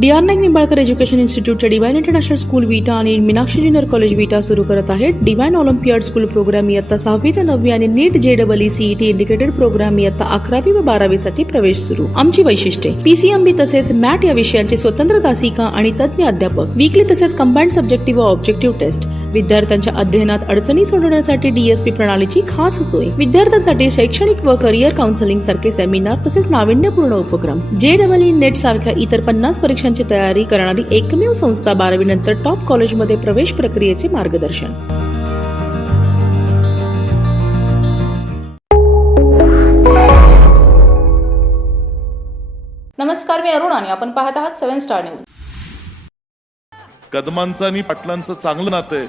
D R Naik Nimbalkar education इन्स्टिट्यूटच्या divine international school Vita आणि Meenakshi junior college विटा सुरू करत आहेत. डिवाईन ऑलिम्पियाड स्कूल प्रोग्राम इयत्ता सहावी ते नववी आणि नीट जे डबल सीईटी इंडिकेटेड प्रोग्राम इयत्ता अकरावी व बारावीसाठी प्रवेश सुरू. आमची वैशिष्ट्ये. पीसीएमबी तसेच मॅट या विषयांची स्वतंत्र तासिका आणि तज्ञ अध्यापक वीकली तसेच कंबाईंड सब्जेक्टिव्ह व ऑब्जेक्टिव्ह टेस्ट विद्यार्थ्यांच्या अध्ययनात अडचणी सोडवण्यासाठी डीएसपी प्रणालीची खास सोय. विद्यार्थ्यांसाठी शैक्षणिक व करिअर काउन्सिलिंग सारखे सेमिनार तसेच नाविन्यपूर्ण उपक्रम. जे डबल नेट सारख्या इतर पन्नास परीक्षा परीक्षांची तयारी करणारी एकमेव संस्था बारावी नंतर टॉप कॉलेजमध्ये प्रवेश प्रक्रियेचे मार्गदर्शन. नमस्कार मी अरुण आणि आपण पाहत आहात सेव्हन स्टार न्यूज कदमांचं आणि पाटलांचं चांगलं नातं आहे.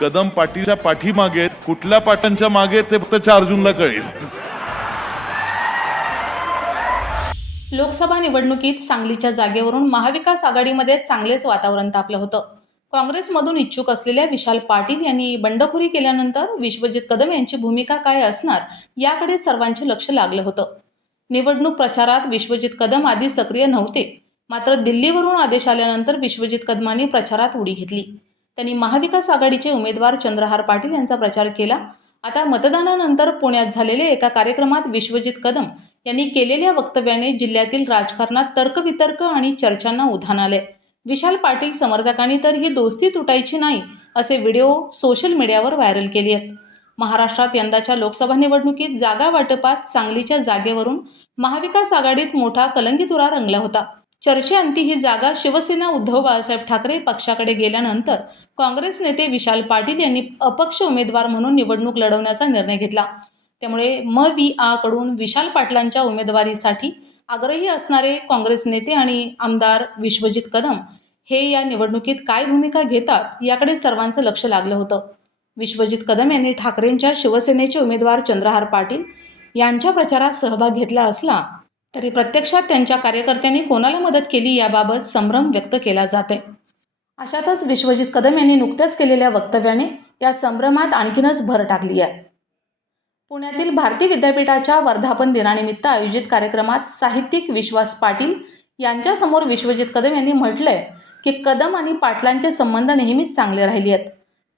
कदम पाठीच्या पाठीमागे. कुठल्या पाटांच्या मागे ते फक्त चार जूनला कळेल. लोकसभा निवडणुकीत सांगलीच्या जागेवरून महाविकास आघाडीमध्ये चांगलेच वातावरण तापलं होतं. काँग्रेसमधून इच्छुक असलेल्या विशाल पाटील यांनी बंडखोरी केल्यानंतर विश्वजित कदम यांची भूमिका काय असणार याकडे सर्वांचे लक्ष लागलं होतं. निवडणूक प्रचारात विश्वजित कदम आधी सक्रिय नव्हते. मात्र दिल्लीवरून आदेश आल्यानंतर विश्वजित कदमांनी प्रचारात उडी घेतली. त्यांनी महाविकास आघाडीचे उमेदवार चंद्रहार पाटील यांचा प्रचार केला. आता मतदानानंतर पुण्यात झालेल्या एका कार्यक्रमात विश्वजित कदम यांनी केलेल्या वक्तव्याने जिल्ह्यातील राजकारणात तर्कवितर्क आणि चर्चांना उधाण आले विशाल पाटील समर्थकांनी तर ही दोस्ती तुटायची नाही असे व्हिडिओ सोशल मीडियावर व्हायरल केले आहेत. महाराष्ट्रात यंदाच्या लोकसभा निवडणुकीत जागा वाटपात सांगलीच्या जागेवरून महाविकास आघाडीत मोठा कलंगीतुरा रंगला होता. चर्चेअंती ही जागा शिवसेना उद्धव बाळासाहेब ठाकरे पक्षाकडे गेल्यानंतर काँग्रेस नेते विशाल पाटील यांनी अपक्ष उमेदवार म्हणून निवडणूक लढवण्याचा निर्णय घेतला. त्यामुळे म वी आकडून विशाल पाटलांच्या उमेदवारीसाठी आग्रही असणारे काँग्रेस नेते आणि आमदार विश्वजित कदम हे या निवडणुकीत काय भूमिका घेतात याकडे सर्वांचं लक्ष लागलं होतं. विश्वजित कदम यांनी ठाकरेंच्या शिवसेनेचे उमेदवार चंद्रहार पाटील यांच्या प्रचारात सहभाग घेतला असला तरी प्रत्यक्षात त्यांच्या कार्यकर्त्यांनी कोणाला मदत केली याबाबत संभ्रम व्यक्त केला जाते अशातच विश्वजित कदम यांनी नुकत्याच केलेल्या वक्तव्याने या संभ्रमात आणखीनच भर टाकली आहे. पुण्यातील भारती विद्यापीठाच्या वर्धापन दिनानिमित्त आयोजित कार्यक्रमात साहित्यिक विश्वास पाटील यांच्यासमोर विश्वजित कदम यांनी म्हटलंय की कदम आणि पाटलांचे संबंध नेहमीच चांगले राहिले आहेत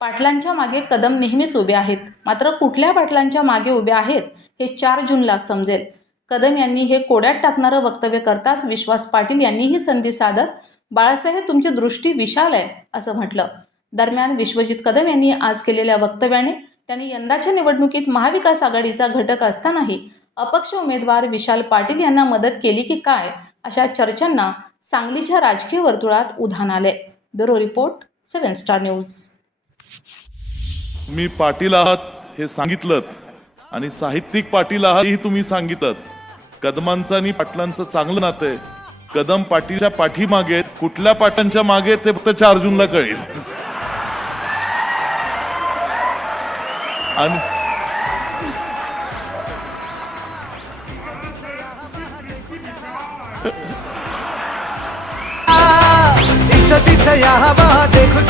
पाटलांच्या मागे कदम नेहमीच उभे आहेत. मात्र कुठल्या पाटलांच्या मागे उभे आहेत हे चार जूनला समजेल. कदम यांनी हे कोड्यात टाकणारं वक्तव्य करताच विश्वास पाटील यांनी ही संधी साधत बाळासाहेब तुमची दृष्टी विशाल आहे असं म्हटलं. दरम्यान विश्वजित कदम यांनी आज केलेल्या वक्तव्याने त्यांनी यंदाच्या निवडणुकीत महाविकास आघाडीचा घटक असतानाही अपक्ष उमेदवार विशाल पाटील यांना मदत केली की काय अशा चर्चांना सांगलीच्या राजकीय वर्तुळात उधाण आले bureau report seven star news. मी पाटील आहात हे सांगितलं आणि साहित्यिक पाटील आहात ही तुम्ही सांगितलं कदमांचं आणि पाटलांचं चांगलं नातं आहे. कदम पाटीलच्या पाठीमागे कुठल्या पाटांच्या मागे ते फक्त चार जूनला कळेल. आणि इथं तिथं या हवा देखू